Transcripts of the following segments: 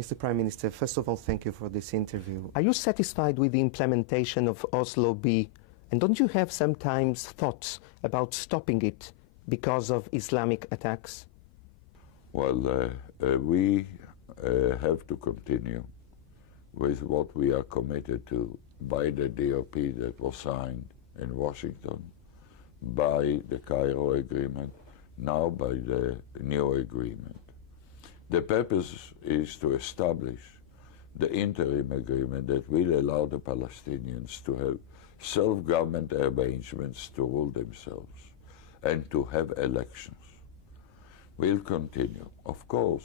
Mr. Prime Minister, first of all, thank you for this interview. Are you satisfied with the implementation of Oslo B? And don't you have sometimes thoughts about stopping it because of Islamic attacks? Well, we have to continue with what we are committed to by the DOP that was signed in Washington, by the Cairo Agreement, now by the new agreement. The purpose is to establish the interim agreement that will allow the Palestinians to have self-government arrangements to rule themselves and to have elections. We'll continue. Of course,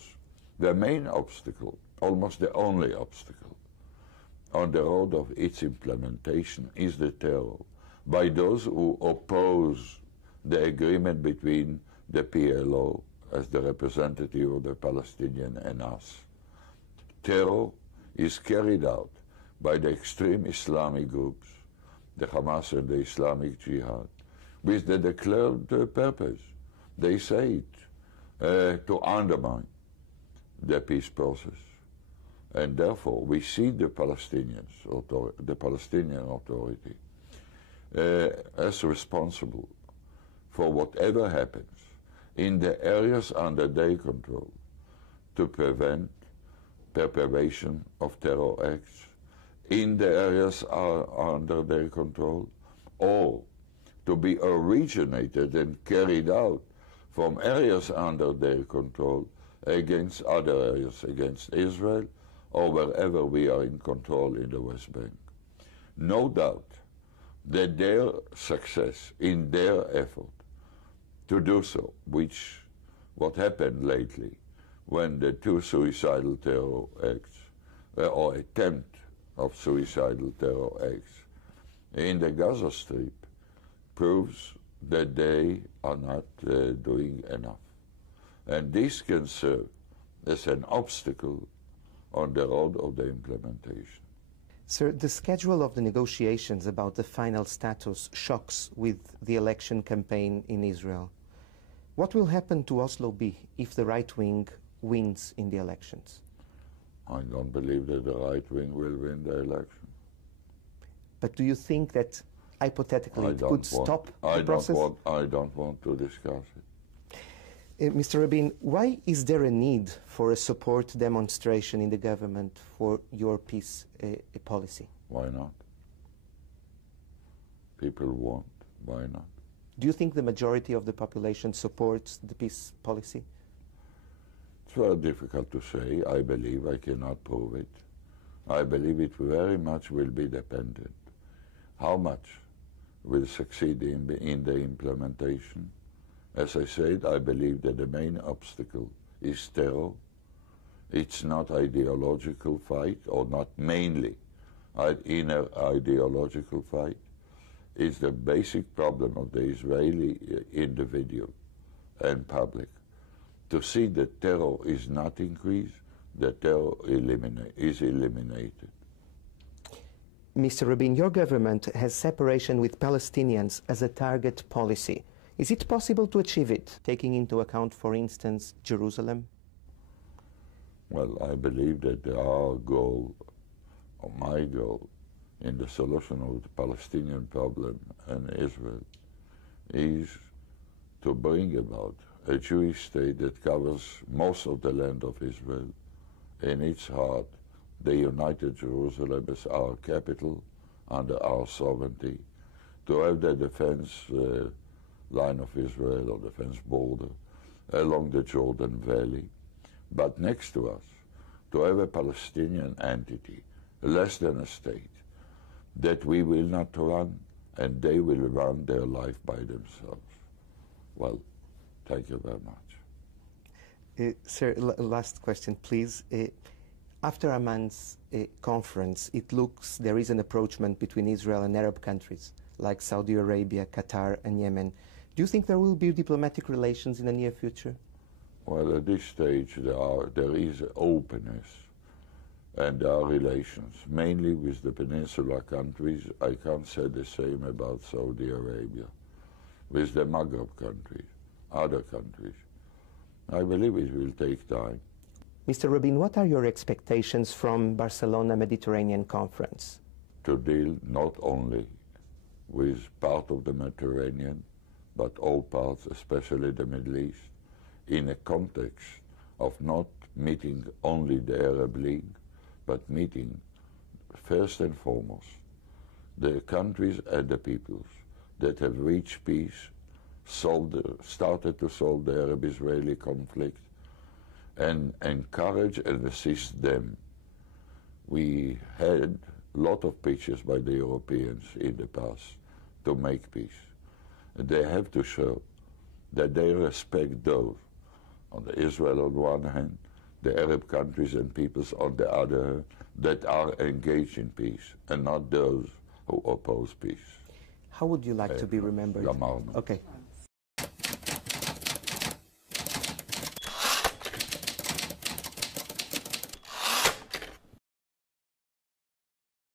the main obstacle, almost the only obstacle, on the road of its implementation is the terror by those who oppose the agreement between the PLO as the representative of the Palestinian and us. Terror is carried out by the extreme Islamic groups, the Hamas and the Islamic Jihad, with the declared purpose, they say it, to undermine the peace process. And therefore, we see the Palestinian Authority as responsible for whatever happens in the areas under their control to prevent perpetration of terror acts in the areas under their control, or to be originated and carried out from areas under their control against other areas, against Israel, or wherever we are in control in the West Bank. No doubt that their success in their effort to do so, which what happened lately when the two suicidal terror acts, or attempt of suicidal terror acts in the Gaza Strip, proves that they are not doing enough. And this can serve as an obstacle on the road of the implementation. Sir, the schedule of the negotiations about the final status shocks with the election campaign in Israel. What will happen to Oslo B if the right wing wins in the elections? I don't believe that the right wing will win the election. But do you think that hypothetically it could stop the process? I don't want to discuss it. Mr. Rabin, why is there a need for a support demonstration in the government for your peace policy? Why not? People want. Why not? Do you think the majority of the population supports the peace policy? It's very difficult to say. I believe I cannot prove it. I believe it very much will be dependent. How much will succeed in the implementation? As I said, I believe that the main obstacle is terror. It's not ideological fight, or not mainly inner ideological fight. It's the basic problem of the Israeli individual and public to see that terror is not increased, that terror is eliminated. Mr. Rabin, your government has separation with Palestinians as a target policy. Is it possible to achieve it, taking into account, for instance, Jerusalem? Well, I believe that our goal, or my goal, in the solution of the Palestinian problem and Israel is to bring about a Jewish state that covers most of the land of Israel, in its heart the United Jerusalem as our capital under our sovereignty, to have the defense line of Israel, or defense border, along the Jordan Valley, but next to us, to have a Palestinian entity, less than a state, that we will not run, and they will run their life by themselves. Well, thank you very much. Sir, last question, please. After Amman's conference, it looks there is an approachment between Israel and Arab countries, like Saudi Arabia, Qatar, and Yemen. Do you think there will be diplomatic relations in the near future? Well, at this stage, there is openness, and there are relations, mainly with the peninsula countries. I can't say the same about Saudi Arabia. With the Maghreb countries, other countries. I believe it will take time. Mr. Rabin, what are your expectations from Barcelona Mediterranean Conference? To deal not only with part of the Mediterranean, but all parts, especially the Middle East, in a context of not meeting only the Arab League, but meeting first and foremost the countries and the peoples that have reached peace, started to solve the Arab-Israeli conflict, and encourage and assist them. We had a lot of pitches by the Europeans in the past to make peace. And they have to show that they respect those, on the Israel on one hand, the Arab countries and peoples on the other hand, that are engaged in peace, and not those who oppose peace. How would you like to be remembered? גמרנו. Okay.